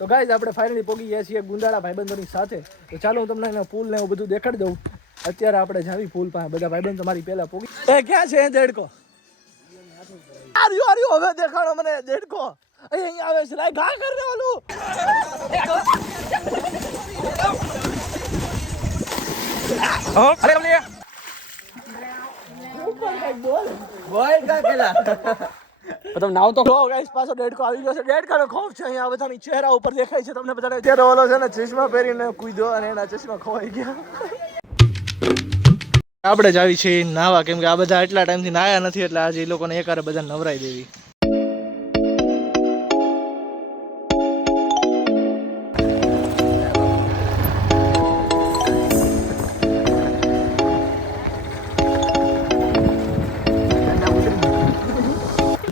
તો ગાઈઝ આપણે ફાઇનલી પહોંચી ગયા છીએ ગુંદાળા ભાઈબંધોની સાથે. તો ચાલો હું તમને એના પુલ ને એવું બધું દેખાડી દઉં. અત્યારે આપણે જાવી પુલ પાસે, બધા ભાઈબંધ તમારી પહેલા પહોંચી. એ ક્યાં છે દેડકો? આર્યો હવે દેખાડો મને દેડકો. અહીંયા આવે છે, લાય ઘા કર રે ઓલું. અરે કમલી ઉપર કઈ બોલ કા પેલા તમે નાવ તો ગાઈસ પાછો ડેડકો આવી ગયો છે. ડેડકાનો ખોફ છે અહીંયા બધાની ચહેરા ઉપર દેખાય છે તમને બધાને. અત્યારે ઓલો છે ને ચશ્મા પહેરીને કૂદ્યો અને એના ચશ્મા ખોવાઈ ગયા. આપણે જ આવી છે નાવા, કેમ કે આ બધા એટલા ટાઈમથી નાયા નથી એટલે આજે એ લોકોને એકારે બધા નવરાઈ દેવી.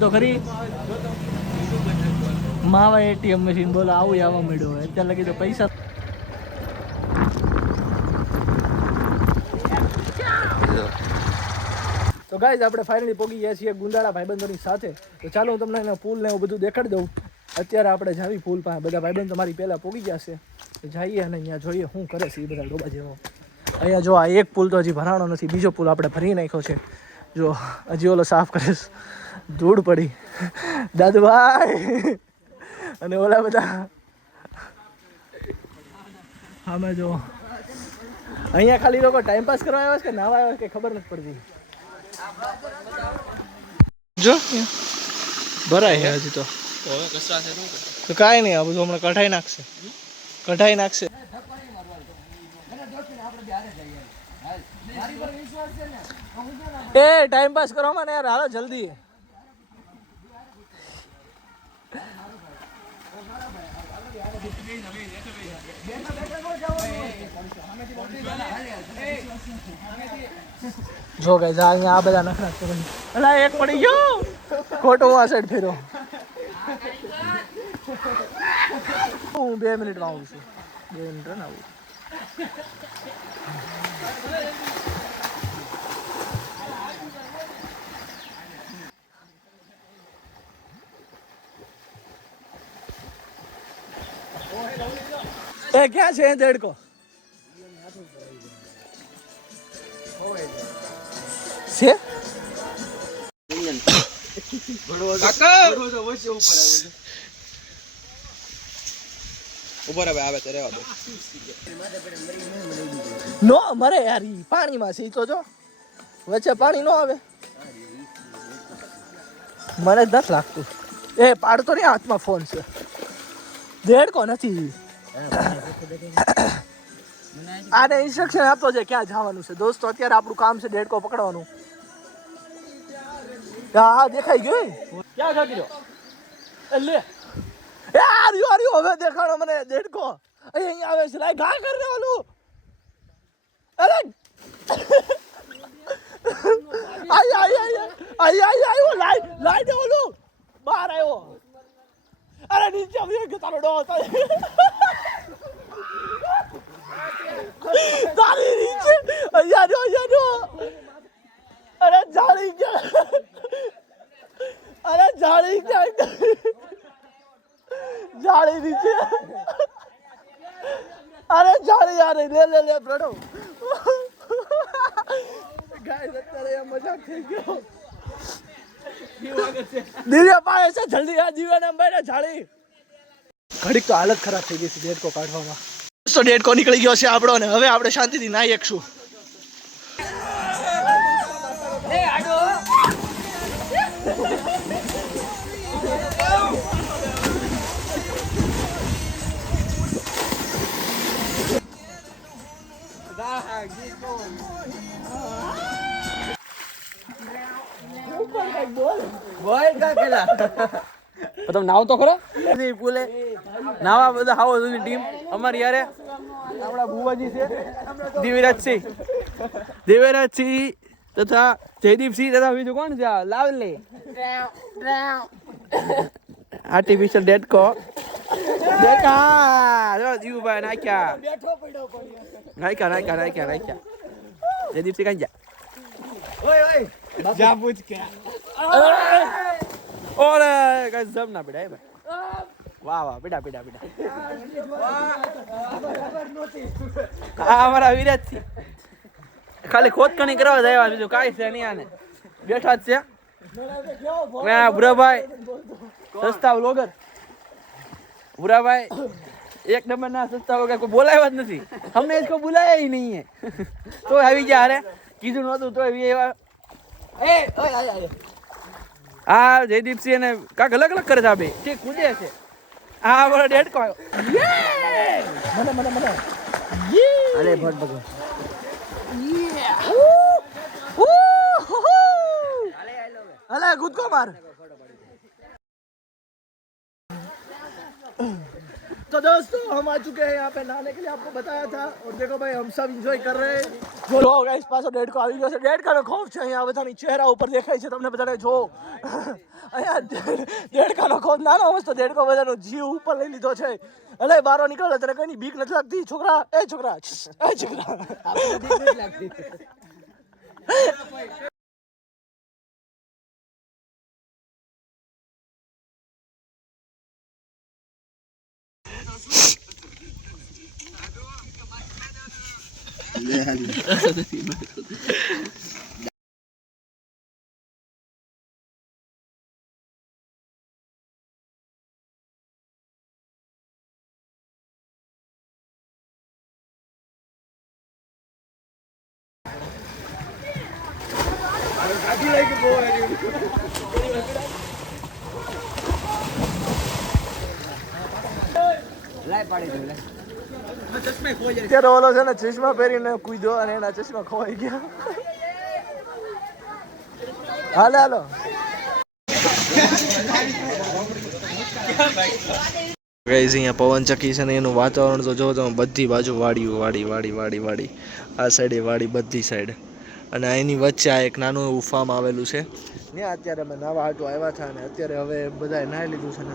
તો ખરી માવા એટીએમ મશીન બોલો આવું આવવા મળ્યું હોય અત્યારે લગી તો પૈસા. તો ગાઈઝ આપણે ફાઇનલી પહોંચી ગયા છીએ ગુંદાળા ભાઈબંધોની સાથે. તો ચાલો હું તમને એના પુલ ને એવું બધું દેખાડી દઉં. અત્યારે આપણે જાવી પુલ પાસે, બધા ભાઈબંધ તમારી પહેલા પહોંચી ગયા છે. તો જઈએ અને અહીંયા જોઈએ શું કરે છે એ બધા ડોબા જેવો. અહીંયા જો આ એક પુલ તો હજી ભરાણો નથી, બીજો પુલ આપણે ભરી નાખ્યો છે. જો હજી ઓલો સાફ કરે છે, ધૂળ પડી દાદુભાઈ અને ઓલા બધા આમાં જો. અહીંયા ખાલી લોકો ટાઈમ પાસ કરવા આવ્યા છે કે નાવા આવ્યા કે ખબર નથી પડતી. જો ભરાય છે હજી તો કાંઈ નહીં, આ બધું હમણાં કઢાઈ નાખશે, કઢાઈ નાખશે. એ ટાઈમ પાસ કરવામાં ને યાર, હાલો જલ્દી. જો ગાઈસ અહીંયા આ બધા નખરા કરે. અલા એક પડી ગયો ખોટો, આ સાઈડ ફેરો. હું 2 મિનિટમાં આવું છું, 2 મિનિટ ને આવું. એ ક્યાં છે દેડકો? છે નો મરે યાર, પાણીમાં છે તો જો વચ્ચે પાણી નો આવે. મને જ નથી લાગતું. એ પાડતો નહીં, હાથમાં ફોન છે. દેડકો નથી. આને ઇન્સ્ટ્રક્શન આપતો છે ક્યાં જવાનું છે. દોસ્તો અત્યારે આપણું કામ છે દેડકો પકડવાનું. હા દેખાઈ ગયું. ક્યાં ખાતી રહ્યો લે. એ આર્યો હવે દેખાડો મને દેડકો. અહીંયા આવે છે, લાય ઘા કર રે ઓલું. અરે આયો લાય દે ઓલું. બહાર આવ્યો. અરે નીચે આવી ગયો તારો ડો. તારી નીચે અહીંયા જો. અરે જાળી ગયા. અરે જાળી ગયા. જાળી નીચે. અરે જાળી યાર લે બ્રડો. ગાઈસ અત્યારે આ મજાક થઈ ગયો. દિવ્યા પાડે છે જલ્દી. આ દિવ્યાને અંબાઈને જાળી. ઘડીક તો હાલત ખરાબ થઈ ગઈ છે દેડકો કાઢવામાં. તો દેડકો નીકળી ગયો છે આપણો ને હવે આપણે શાંતિથી નાહી શકશું. તમે નાવ તો ખરો પુલે નાવા બધા આવો ટીમ અમારી યારે. આપણા ભુવાજી છે દેવરાજસિંહ તથા જયદીપસિંહ તથા બીજું કોણ છે લાવલી આર્ટિફિશિયલ ડેડકો. જીવુભાઈ નાખ્યા. જયદીપસિંહ કઈ જા. જા પૂછ કે ઓરે કઈ જમ ના પડે ભાઈ. વાહ વાહ પીડા પીડા પીડા હા અમારા વિરાજ થી ખાલી ખોદકણી કરવા જાય બીજું કાંઈ છે નહીં આને બેઠા જ છે ભૂરાભાઈ સસ્તા વ્લોગર ભૂરાભાઈ એક નંબર ના સસ્તા વગર કોઈ બોલાવ્યા જ નથી અમને જ કોઈ બોલાયા નહીં હે તો આવી ગયા અરે કીધું નહોતું તો હા જયદીપસિંહ ને કાંક અલગ અલગ કરે છે આ બે ઠીક કૂદે છે હા બોલો ડેડકો આવ્યો અરે ભટ ભગવાન अले खुद को मार तो दोस्तों हम आ चुके हैं यहाँ पे नहाने के लिए, आपको बताया था। और देखो भाई हम सब एंजॉय कर रहे हैं। जो लोग गाइस पास डेढ़ को આવી ગયો છે, डेढ़ का खौफ છે અહીંયા બધાની ચહેરા ઉપર દેખાય છે તમને બધાને જો અહીંયા डेढ़ का खौफ નાનો મસ્ત डेढ़ को બધાનો જીવ ઉપર લઈ લીધો છે। અલે બારો નીકળે તને કઈ બીક નથી લાગતી છોકરા? એ છોકરા આપણે બીક નથી લાગતી। અત્યારે ઓલો છે ને ચશ્મા પહેરીને કૂદ્યો અને એના ચશ્મા ખોવાઈ ગયા। હાલો હાલો ગાઈસ અહીંયા પવન ચક્કી છે ને એનું વાતાવરણ તો જો તમે બધી બાજુ વાડી વાડી વાડી વાડી વાડી આ સાઈડે વાડી બધી સાઈડ અને એની વચ્ચે આ એક નાનું એવું ફાર્મ આવેલું છે ત્યાં અત્યારે અમે નાવા હાટું આવ્યા હતા અને અત્યારે હવે બધાએ નાહી લીધું છે ને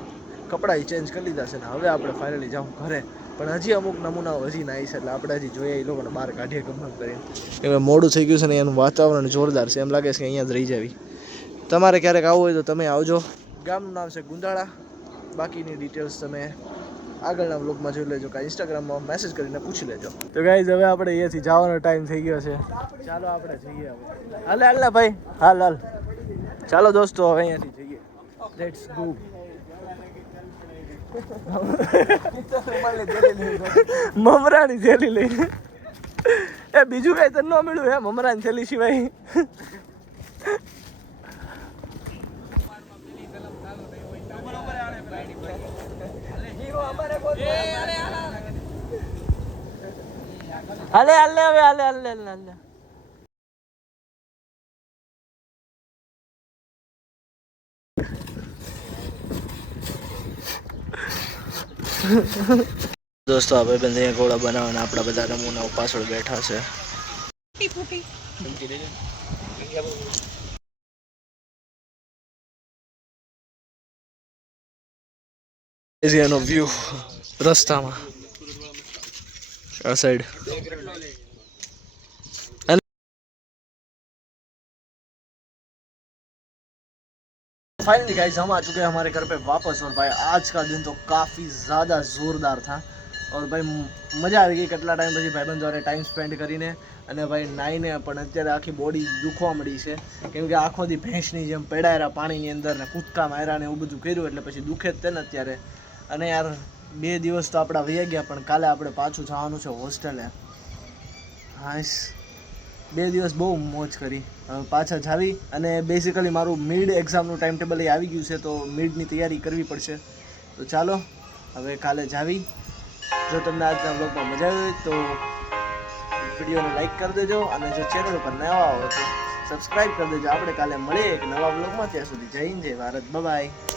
કપડાં ચેન્જ કરી લીધા છે ને હવે આપણે ફાઇનલી જાઉં ઘરે પણ હજી અમુક નમૂનાઓ હજી નાહી છે એટલે આપણે હજી જોઈએ એ લોકોને બહાર કાઢીએ ગમે કરીને એટલે મોડું થઈ ગયું છે ને એનું વાતાવરણ જોરદાર છે એમ લાગે છે કે અહીંયા જ રહી જાવી। તમારે ક્યારેક આવવું હોય તો તમે આવજો। ગામનું નામ છે ગુંદાળા, બાકીની ડિટેલ્સ તમે આગળના વ્લોગમાં જોઈ લેજો કે ઇન્સ્ટાગ્રામમાં મેસેજ કરીને પૂછી લેજો। તો ગાઈઝ હવે આપણે અહીંયાથી જવાનો ટાઈમ થઈ ગયો છે, ચાલો આપણે જઈએ હવે। હાલે હાલ ભાઈ હાલ હાલ ચાલો દોસ્તો હવે અહીંયાથી જઈએ, લેટ્સ ગો। મમરાની થેલી લઈને એ બીજું કઈ તને ન મળ્યું હે મમરાની થેલી સિવાય? હાલે હાલે હવે હાલે હાલે હાલે દોસ્તો આ ભાઈ બંધ અહીંયા ગોળા બનાવવાના આપણા બધા નમૂનાઓ પાછળ બેઠા છે। એનો વ્યૂ રસ્તામાં આ साइड फाइनली गाइस हम आ चुके हैं हमारे घर पे वापस और भाई आज का दिन तो काफ़ी ज़्यादा ज़ोरदार था और भाई मजा આવી ગઈ કેટલા ટાઈમ પછી ભાઈબંધ જોડે ટાઈમ સ્પેન્ડ કરીને અને ભાઈ નાઈને પણ અત્યારે આખી બોડી દુખવા મળી છે કેમ કે આખો દી ભેંસની જેમ પડાયરા પાણીની અંદર ને કૂદકા માર્યા ને એવું બધું કર્યું એટલે પછી દુખે જ તે ને અત્યારે। અને યાર 2 દિવસ તો આપણા વહી ગયા પણ કાલે આપણે પાછું જવાનું છે હોસ્ટેલે। હાઈસ 2 દિવસ બહુ મોજ કરી, હવે પાછા જાવી અને બેઝિકલી મારું મિડ એક્ઝામનું ટાઈમ ટેબલ એ આવી ગયું છે તો મિડની તૈયારી કરવી પડશે। તો ચાલો હવે કાલે જાવી। જો તમને આજના બ્લોગમાં મજા આવી હોય તો વિડીયોને લાઈક કરી દેજો અને જો ચેનલ પર નવા આવો તો સબસ્ક્રાઈબ કરી દેજો। આપણે કાલે મળીએ એક નવા બ્લોગમાં, ત્યાં સુધી જય હિન્દ જય ભારત, બાય બાય।